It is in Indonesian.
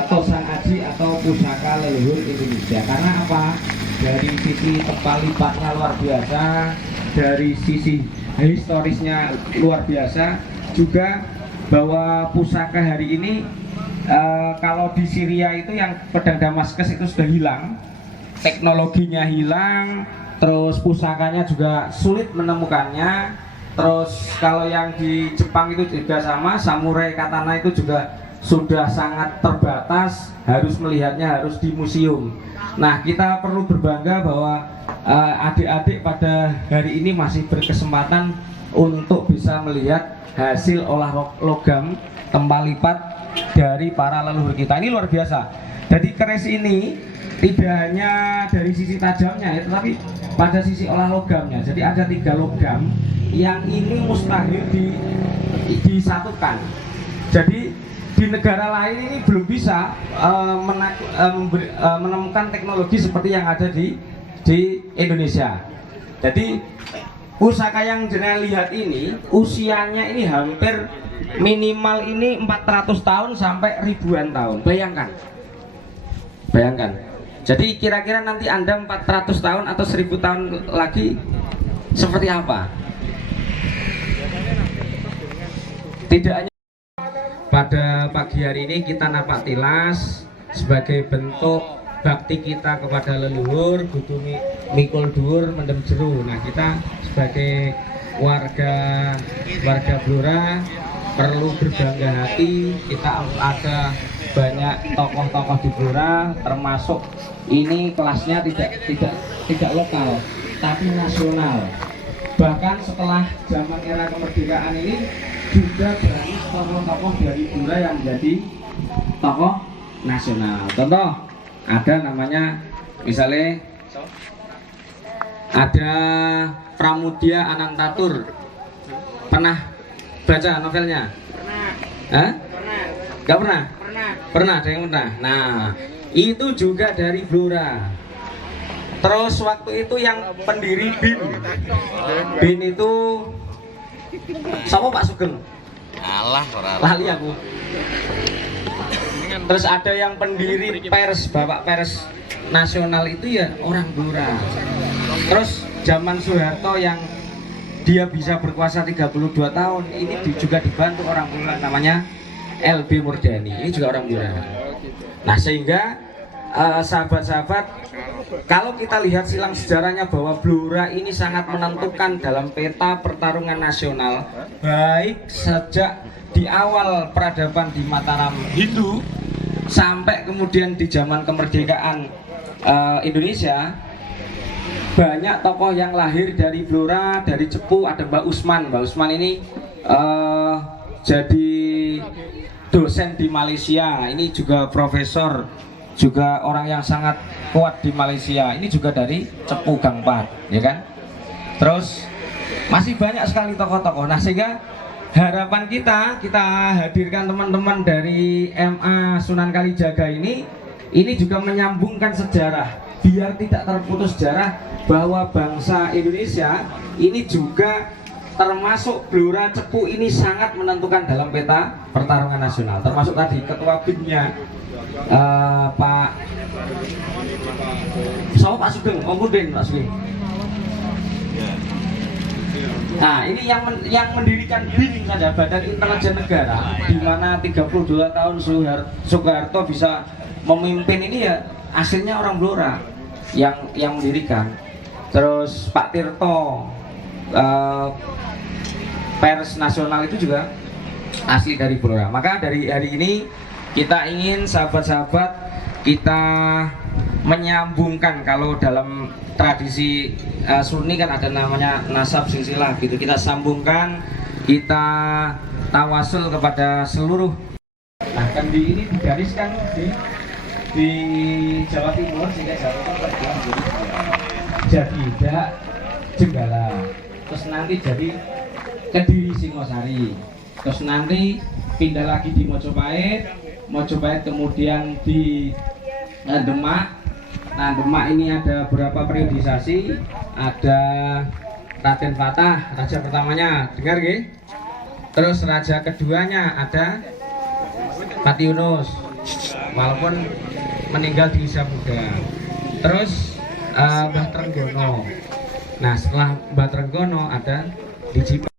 atau sang aji atau pusaka leluhur Indonesia. Karena apa? Dari sisi tempat lipatnya luar biasa, dari sisi historisnya luar biasa, juga bahwa pusaka hari ini kalau di Syria itu yang pedang Damaskus itu sudah hilang, teknologinya hilang, terus pusakanya juga sulit menemukannya. Terus kalau yang di Jepang itu juga sama, samurai katana itu juga sudah sangat terbatas, harus melihatnya harus di museum. Nah, kita perlu berbangga bahwa adik-adik pada hari ini masih berkesempatan untuk bisa melihat hasil olah logam tempat lipat dari para leluhur kita. Ini luar biasa. Jadi keris ini tidak hanya dari sisi tajamnya ya, tetapi pada sisi olah logamnya. Jadi ada 3 logam yang ini mustahil disatukan. Jadi di negara lain ini belum bisa menemukan teknologi seperti yang ada di Indonesia. Jadi pusaka yang jenengan lihat ini usianya ini hampir minimal ini 400 tahun sampai ribuan tahun. Bayangkan. Jadi kira-kira nanti Anda 400 tahun atau 1000 tahun lagi seperti apa? Tidak hanya pada pagi hari ini kita napak tilas sebagai bentuk bakti kita kepada leluhur, kudu mikul dhuwur mendem jero. Nah, kita sebagai warga Blora perlu berbangga hati. Kita ada banyak tokoh-tokoh di Blora, termasuk ini kelasnya tidak lokal tapi nasional. Bahkan setelah zaman era kemerdekaan ini juga banyak tokoh-tokoh dari Blora yang menjadi tokoh nasional. Contoh ada namanya misalnya ada Pramudia Anantatur. Pernah baca novelnya? Pernah. Hah? Pernah. Gak pernah? Pernah. Pernah, ada yang pernah. Nah, itu juga dari Blora. Terus waktu itu yang pendiri BIN itu sama Pak Sugeng. Alah, Lali aku. Terus ada yang pendiri pers, Bapak Pers Nasional itu ya orang Blora. Terus zaman Soeharto yang dia bisa berkuasa 32 tahun, ini juga dibantu orang Blora namanya LB Murdani. Ini juga orang Blora. Nah, sehingga sahabat-sahabat, kalau kita lihat silang sejarahnya bahwa Blora ini sangat menentukan dalam peta pertarungan nasional, baik sejak di awal peradaban di Mataram Hindu sampai kemudian di zaman kemerdekaan Indonesia. Banyak tokoh yang lahir dari Blora, dari Cepu. Ada Mbak Usman. Mbak Usman ini jadi dosen di Malaysia. Ini juga profesor, juga orang yang sangat kuat di Malaysia. Ini juga dari Cepu Gangpat, ya kan? Terus masih banyak sekali tokoh-tokoh. Nah, sehingga harapan kita hadirkan teman-teman dari MA Sunan Kalijaga ini juga menyambungkan sejarah, biar tidak terputus sejarah bahwa bangsa Indonesia ini juga termasuk Blora Cepu ini sangat menentukan dalam peta pertarungan nasional. Termasuk tadi ketua BIN-nya Pak Sugeng, Pak Sugeng. Nah, ini yang mendirikan BIN saja, Badan Intelijen Negara, di mana 32 tahun Soeharto bisa memimpin ini ya aslinya orang Blora yang mendirikan. Terus Pak Tirto, pers nasional itu juga asli dari Blora. Maka dari hari ini kita ingin sahabat-sahabat kita menyambungkan, kalau dalam tradisi Sunni kan ada namanya nasab silsilah gitu, kita sambungkan, kita tawasul kepada seluruh. Nah, kendi ini digariskan di Jawa Timur sehingga Jawa Timur jadi dak Jenggala, terus nanti jadi Kediri Singosari, terus nanti pindah lagi di Mojopahit kemudian di Demak. Nah, Demak ini ada berapa periodisasi, ada Raden Fatah, raja pertamanya, dengar nggih? Terus raja keduanya ada Pati Yunus. walaupun meninggal di usia muda. Terus Mbah Trenggono. Nah setelah Mbah Trenggono ada Dijipa.